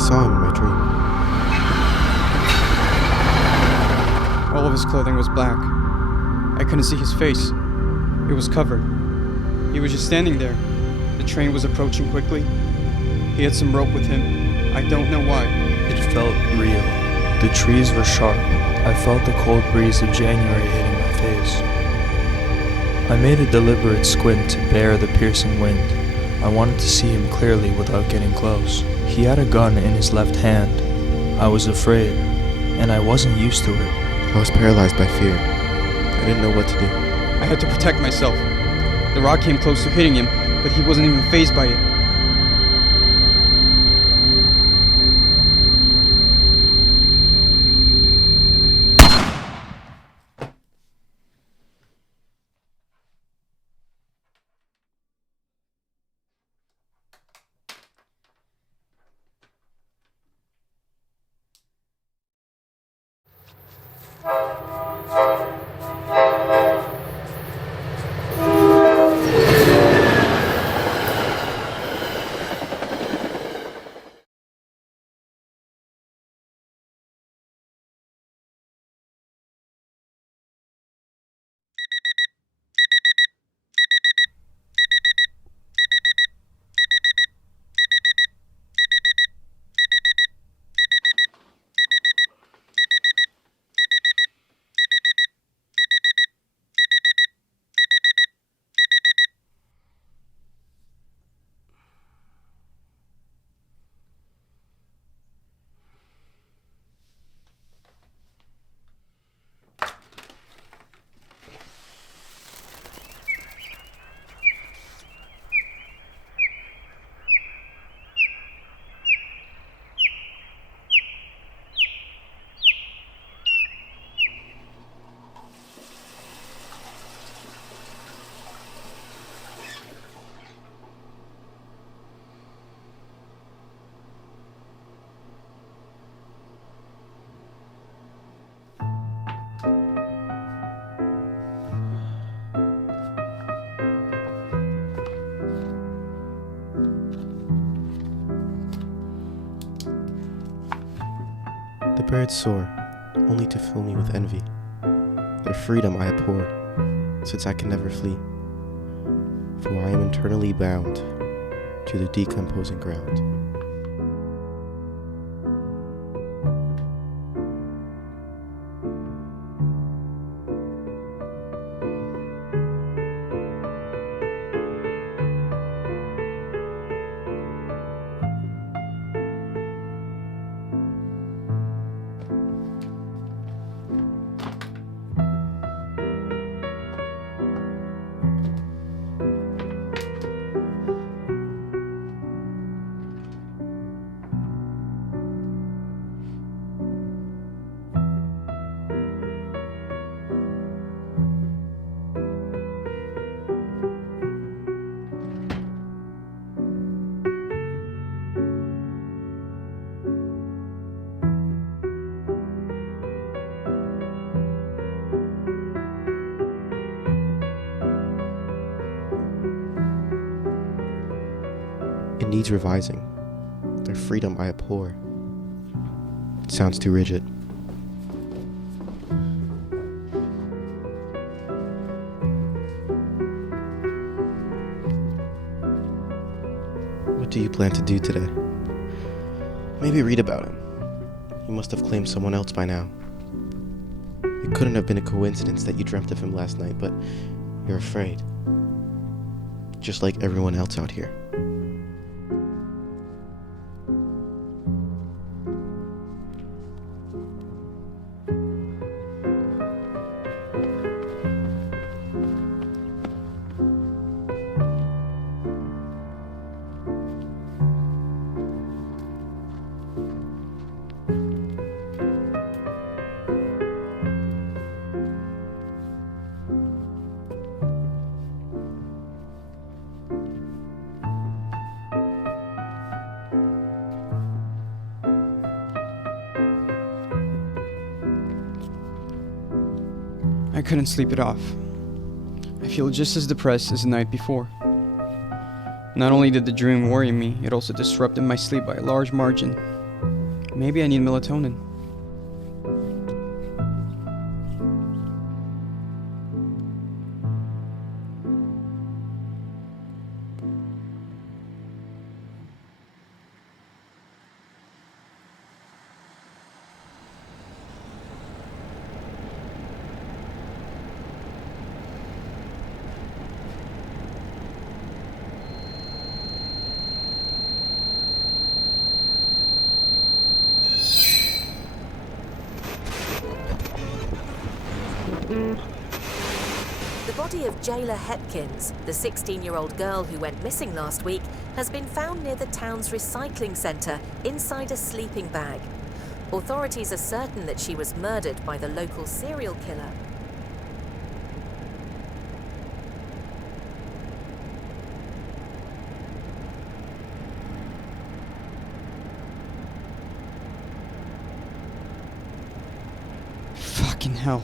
saw him in my dream. All of his clothing was black. I couldn't see his face. It was covered. He was just standing there. The train was approaching quickly. He had some rope with him. I don't know why. It felt real. The trees were sharp. I felt the cold breeze of January hitting my face. I made a deliberate squint to bear the piercing wind. I wanted to see him clearly without getting close. He had a gun in his left hand. I was afraid, and I wasn't used to it. I was paralyzed by fear. I didn't know what to do. I had to protect myself. The rock came close to hitting him, but he wasn't even fazed by it. The birds soar, only to fill me with envy. Their freedom I abhor, since I can never flee. For I am eternally bound to the decomposing ground. It needs revising. Their freedom I abhor. It sounds too rigid. What do you plan to do today? Maybe read about him. He must have claimed someone else by now. It couldn't have been a coincidence that you dreamt of him last night, but you're afraid. Just like everyone else out here. I couldn't sleep it off. I feel just as depressed as the night before. Not only did the dream worry me, it also disrupted my sleep by a large margin. Maybe I need melatonin. The body of Jayla Hetkins, the 16-year-old girl who went missing last week, has been found near the town's recycling centre inside a sleeping bag. Authorities are certain that she was murdered by the local serial killer. Fucking hell.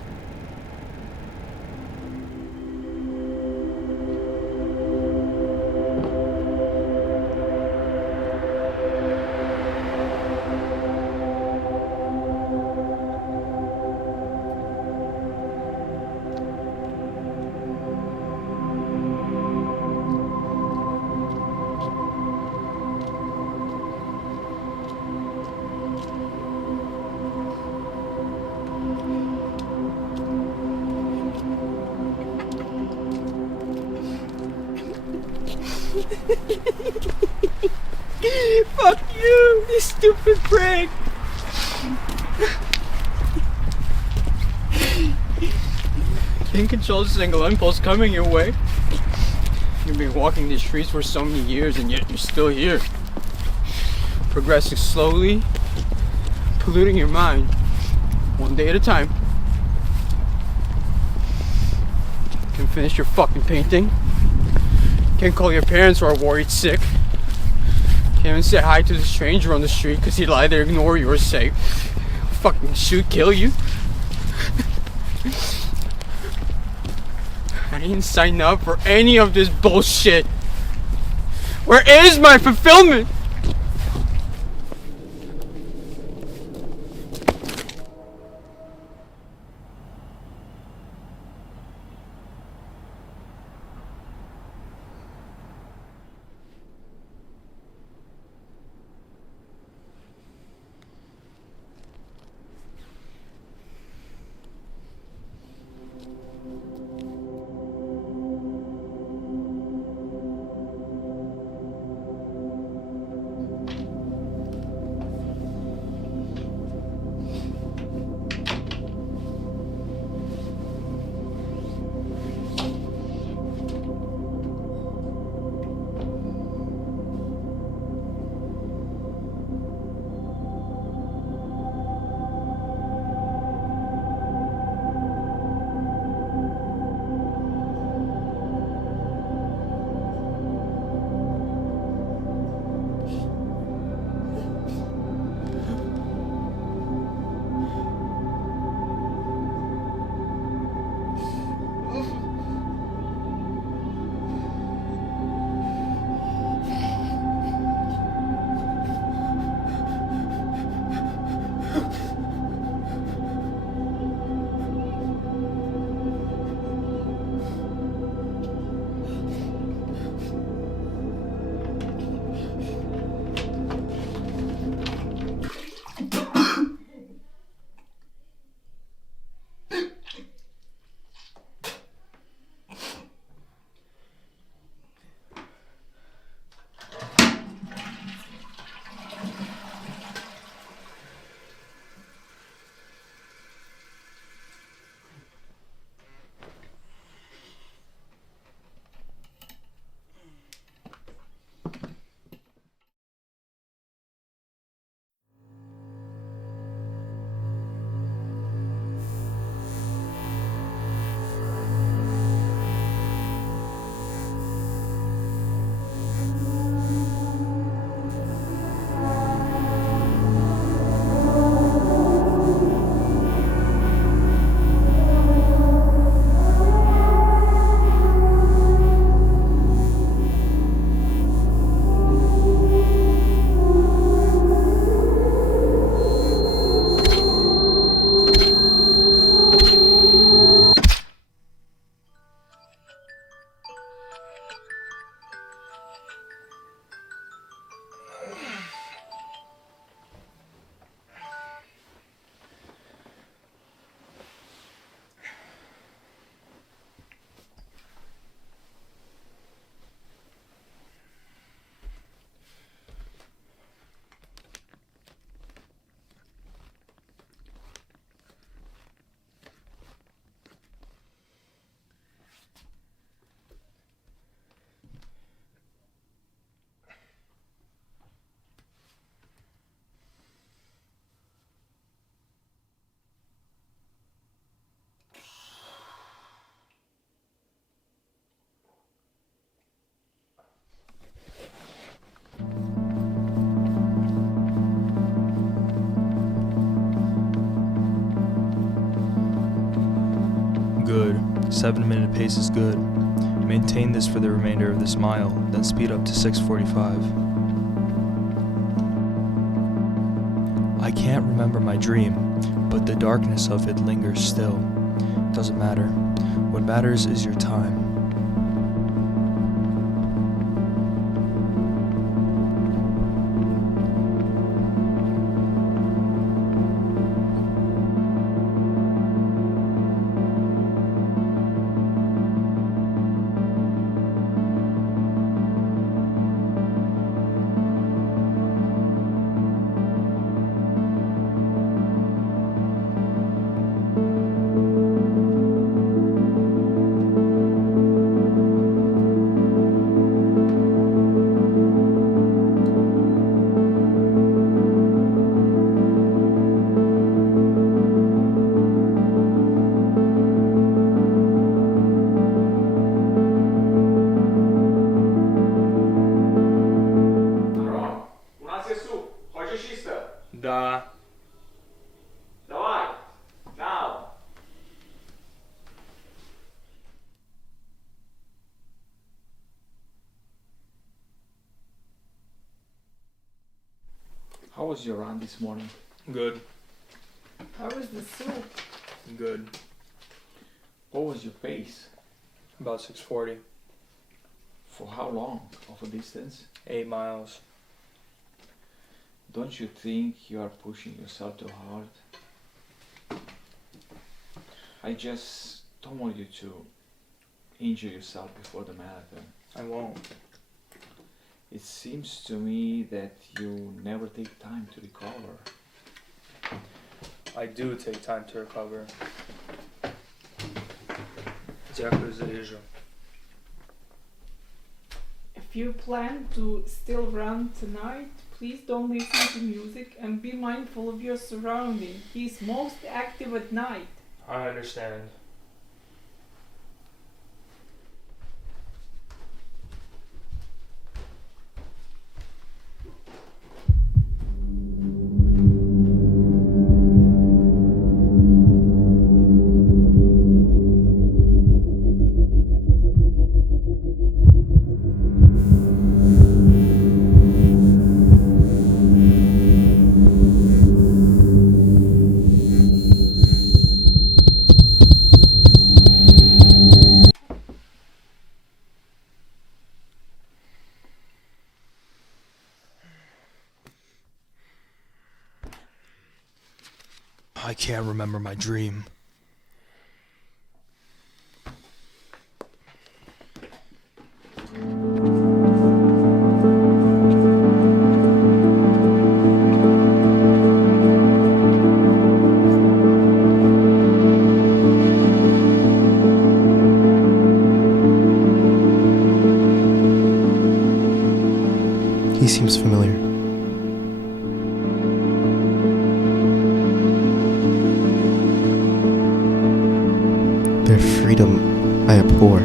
Fuck you, you stupid prank! Can't control a single impulse coming your way. You've been walking these streets for so many years and yet you're still here. Progressing slowly, polluting your mind, one day at a time. Can't finish your fucking painting. Can't call your parents who are worried sick. Can't even say hi to the stranger on the street because he'll either ignore you or say, fucking shoot, kill you. I didn't sign up for any of this bullshit. Where is my fulfillment? 7-minute pace is good. Maintain this for the remainder of this mile, then speed up to 6:45. I can't remember my dream, but the darkness of it lingers still. Doesn't matter. What matters is your time. Да. Давай! Now! How was your run this morning? Good. How was the soup? Good. What was your pace? About 6:40. For how long of a distance? 8 miles. Don't you think you are pushing yourself too hard? I just don't want you to injure yourself before the marathon. I won't. It seems to me that you never take time to recover. I do take time to recover. Дякую за їжу. If you plan to still run tonight, please don't listen to music and be mindful of your surroundings. He's most active at night. I understand. I can't remember my dream. He seems familiar. Their freedom I abhor.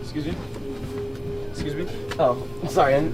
Excuse me? Excuse me? Oh, sorry.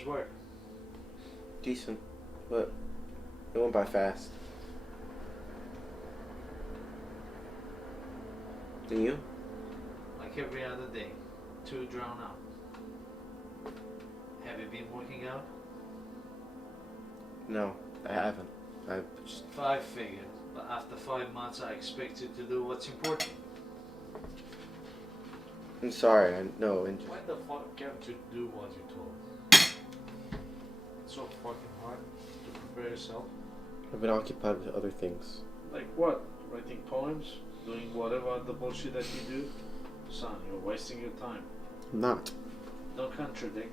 was work? Decent, but it went by fast. And you? Like every other day. Too drawn out. Have you been working out? No, I haven't. I just... 5 figured, but after 5 months I expect you to do what's important. I'm sorry, I know. Why the fuck can't you do what you're told? It's so fucking hard to prepare yourself. I've been occupied with other things. Like what? Writing poems? Doing whatever other bullshit that you do? Son, you're wasting your time. I'm not. Don't contradict.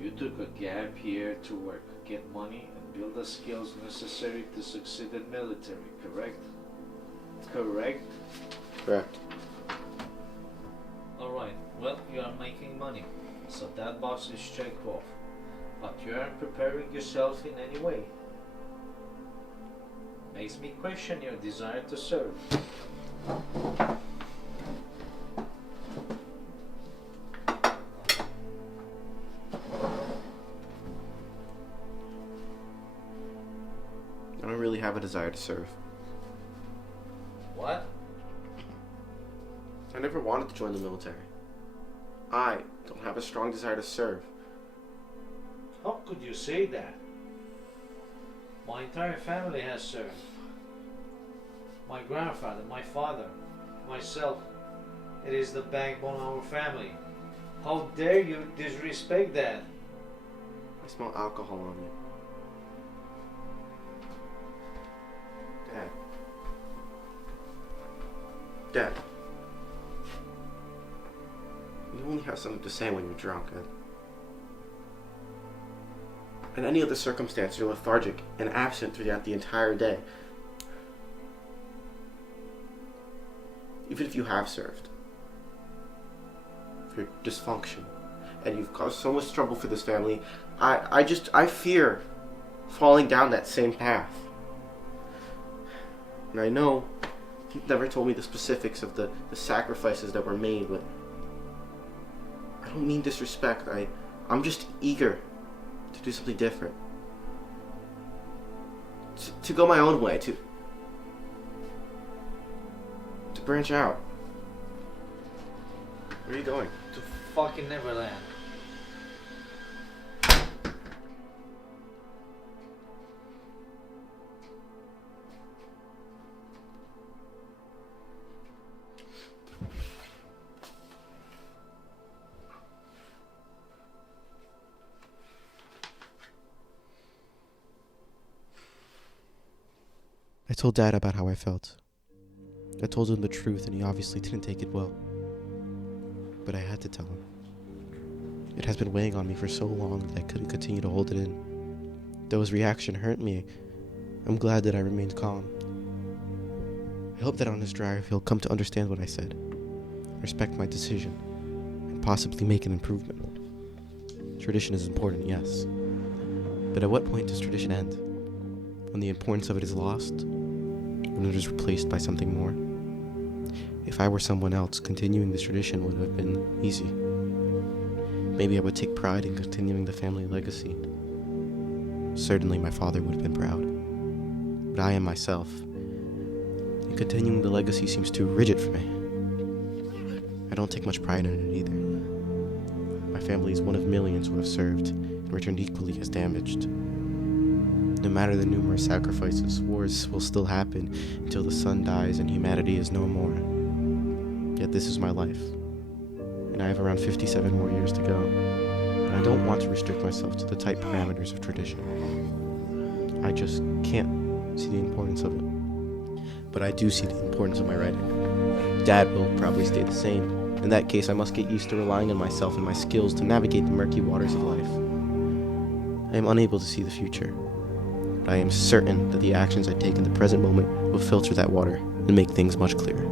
You took a gap year to work, get money, and build the skills necessary to succeed in military, correct? Correct? Correct. Alright, well, you are making money, so that box is checked off. But you aren't preparing yourself in any way. Makes me question your desire to serve. I don't really have a desire to serve. What? I never wanted to join the military. I don't have a strong desire to serve. How could you say that? My entire family has served. My grandfather, my father, myself. It is the backbone of our family. How dare you disrespect that? I smell alcohol on you. Dad. Dad. You only have something to say when you're drunk. In any other circumstance, you're lethargic and absent throughout the entire day. Even if you have served. If you're dysfunction and you've caused so much trouble for this family, I fear falling down that same path. And I know you've never told me the specifics of the sacrifices that were made, but I don't mean disrespect. I'm just eager to do something different. To go my own way, to branch out. Where are you going? To fucking Neverland. I told Dad about how I felt. I told him the truth, and he obviously didn't take it well. But I had to tell him. It has been weighing on me for so long that I couldn't continue to hold it in. Though his reaction hurt me, I'm glad that I remained calm. I hope that on his drive he'll come to understand what I said, respect my decision, and possibly make an improvement. Tradition is important, yes. But at what point does tradition end? When the importance of it is lost? When it is replaced by something more? If I were someone else, continuing this tradition would have been easy. Maybe I would take pride in continuing the family legacy. Certainly my father would have been proud. But I am myself, and continuing the legacy seems too rigid for me. I don't take much pride in it either. My family is one of millions who have served and returned equally as damaged. No matter the numerous sacrifices, wars will still happen until the sun dies and humanity is no more. Yet this is my life, and I have around 57 more years to go, and I don't want to restrict myself to the tight parameters of tradition. I just can't see the importance of it. But I do see the importance of my writing. Dad will probably stay the same. In that case, I must get used to relying on myself and my skills to navigate the murky waters of life. I am unable to see the future. But I am certain that the actions I take in the present moment will filter that water and make things much clearer.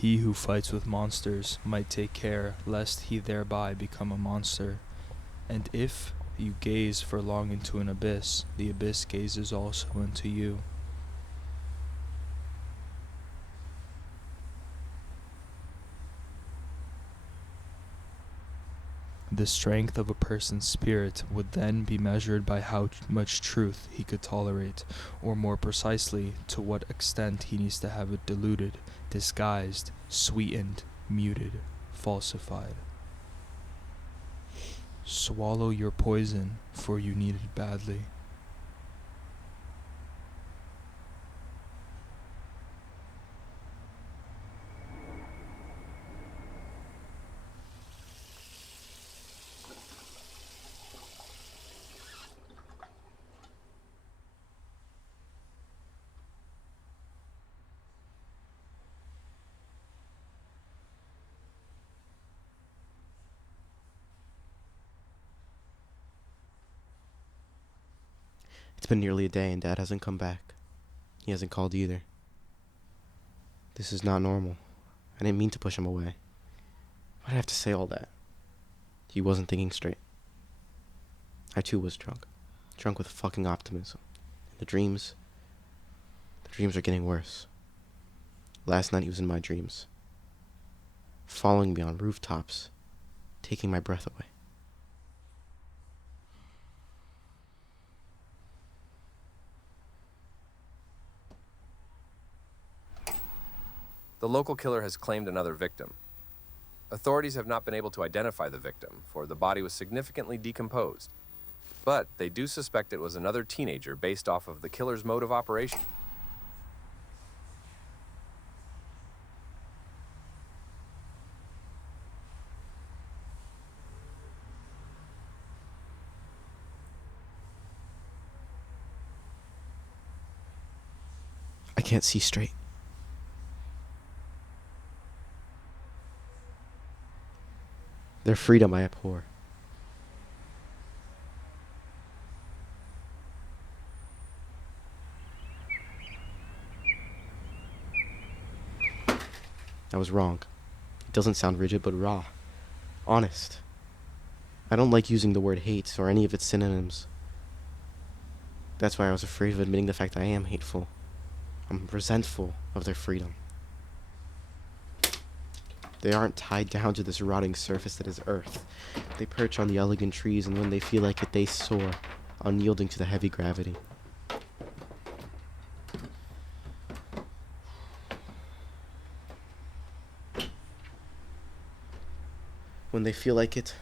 He who fights with monsters might take care lest he thereby become a monster. And if you gaze for long into an abyss, the abyss gazes also into you. The strength of a person's spirit would then be measured by how much truth he could tolerate, or more precisely, to what extent he needs to have it diluted, disguised, sweetened, muted, falsified. Swallow your poison, for you need it badly. It's been nearly a day and Dad hasn't come back. He hasn't called either. This is not normal. I didn't mean to push him away. Why'd I have to say all that? He wasn't thinking straight. I too was drunk. Drunk with fucking optimism. The dreams are getting worse. Last night he was in my dreams. Following me on rooftops. Taking my breath away. The local killer has claimed another victim. Authorities have not been able to identify the victim, for the body was significantly decomposed. But they do suspect it was another teenager based off of the killer's mode of operation. I can't see straight. Their freedom I abhor. I was wrong. It doesn't sound rigid, but raw. Honest. I don't like using the word hate or any of its synonyms. That's why I was afraid of admitting the fact I am hateful. I'm resentful of their freedom. They aren't tied down to this rotting surface that is earth. They perch on the elegant trees, and when they feel like it, they soar, unyielding to the heavy gravity. When they feel like it,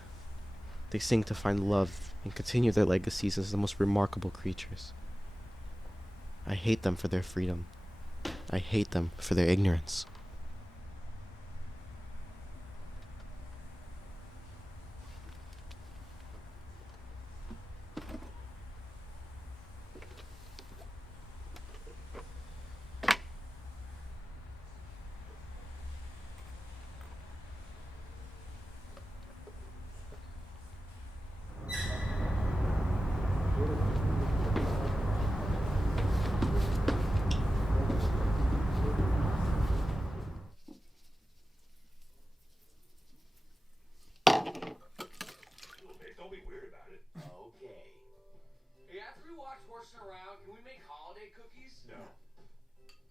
they sing to find love and continue their legacies as the most remarkable creatures. I hate them for their freedom. I hate them for their ignorance. Don't be weird about it. Okay. Hey, after we watch Horsing Around, can we make holiday cookies? No.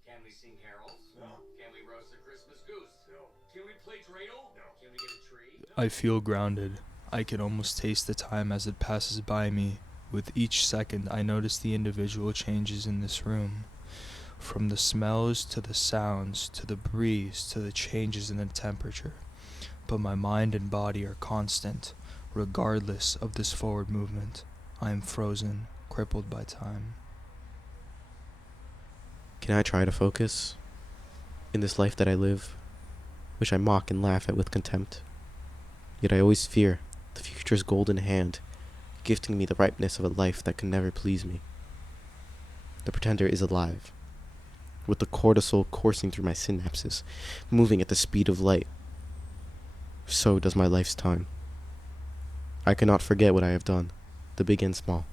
Can we sing carols? No. Can we roast a Christmas goose? No. Can we play dreidel? No. Can we get a tree? No. I feel grounded. I can almost taste the time as it passes by me. With each second, I notice the individual changes in this room. From the smells to the sounds, to the breeze, to the changes in the temperature. But my mind and body are constant. Regardless of this forward movement, I am frozen, crippled by time. Can I try to focus in this life that I live, which I mock and laugh at with contempt? Yet I always fear the future's golden hand, gifting me the ripeness of a life that can never please me. The pretender is alive, with the cortisol coursing through my synapses, moving at the speed of light. So does my life's time. I cannot forget what I have done, the big and small,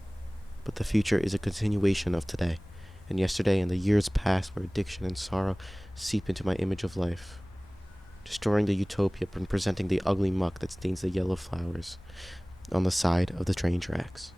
but the future is a continuation of today, and yesterday and the years past where addiction and sorrow seep into my image of life. destroying the utopia and presenting the ugly muck that stains the yellow flowers on the side of the train tracks.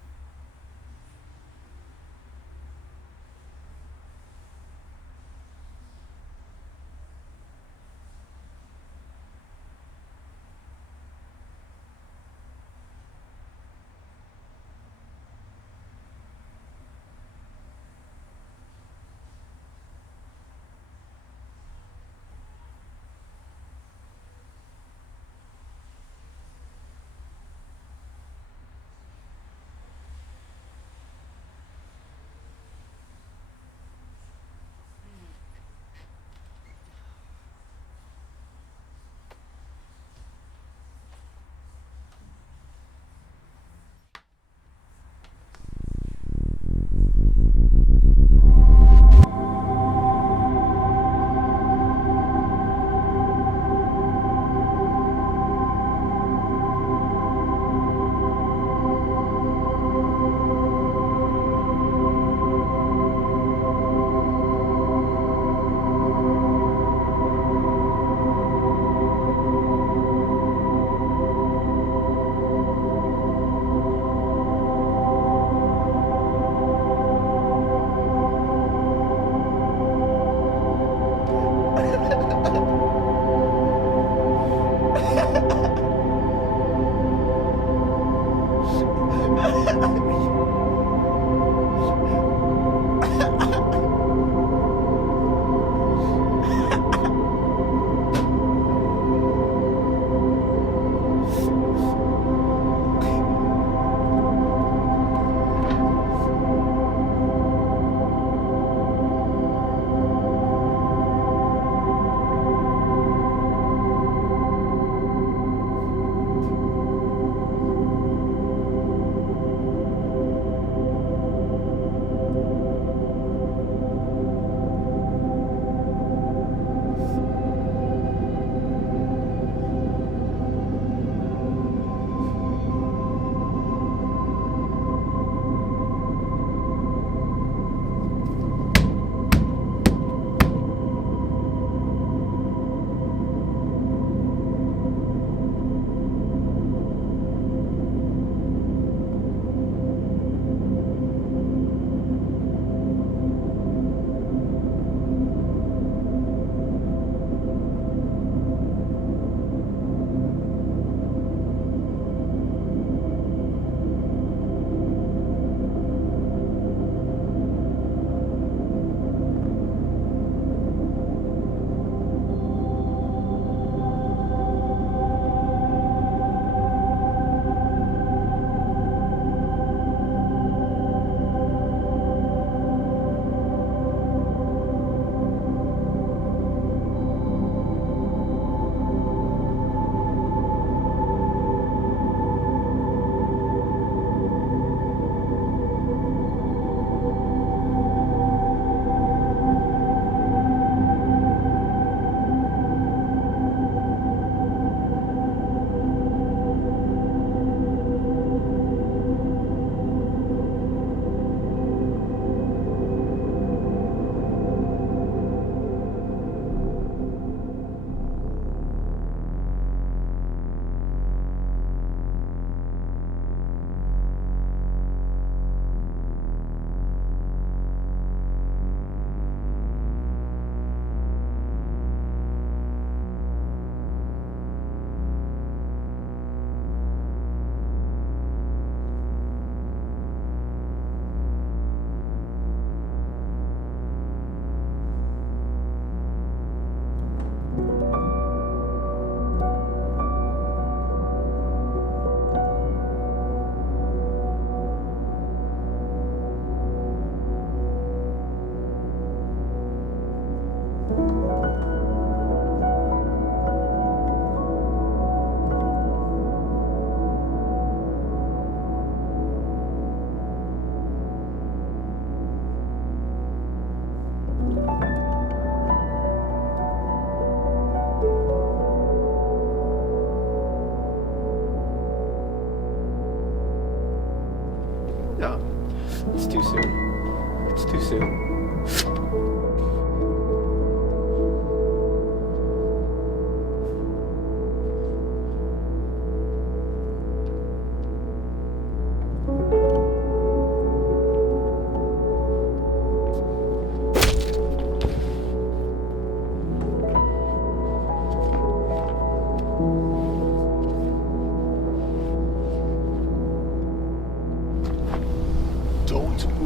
It's too soon. It's too soon.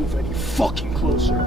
move any fucking closer.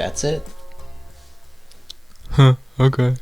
That's it. Huh, okay.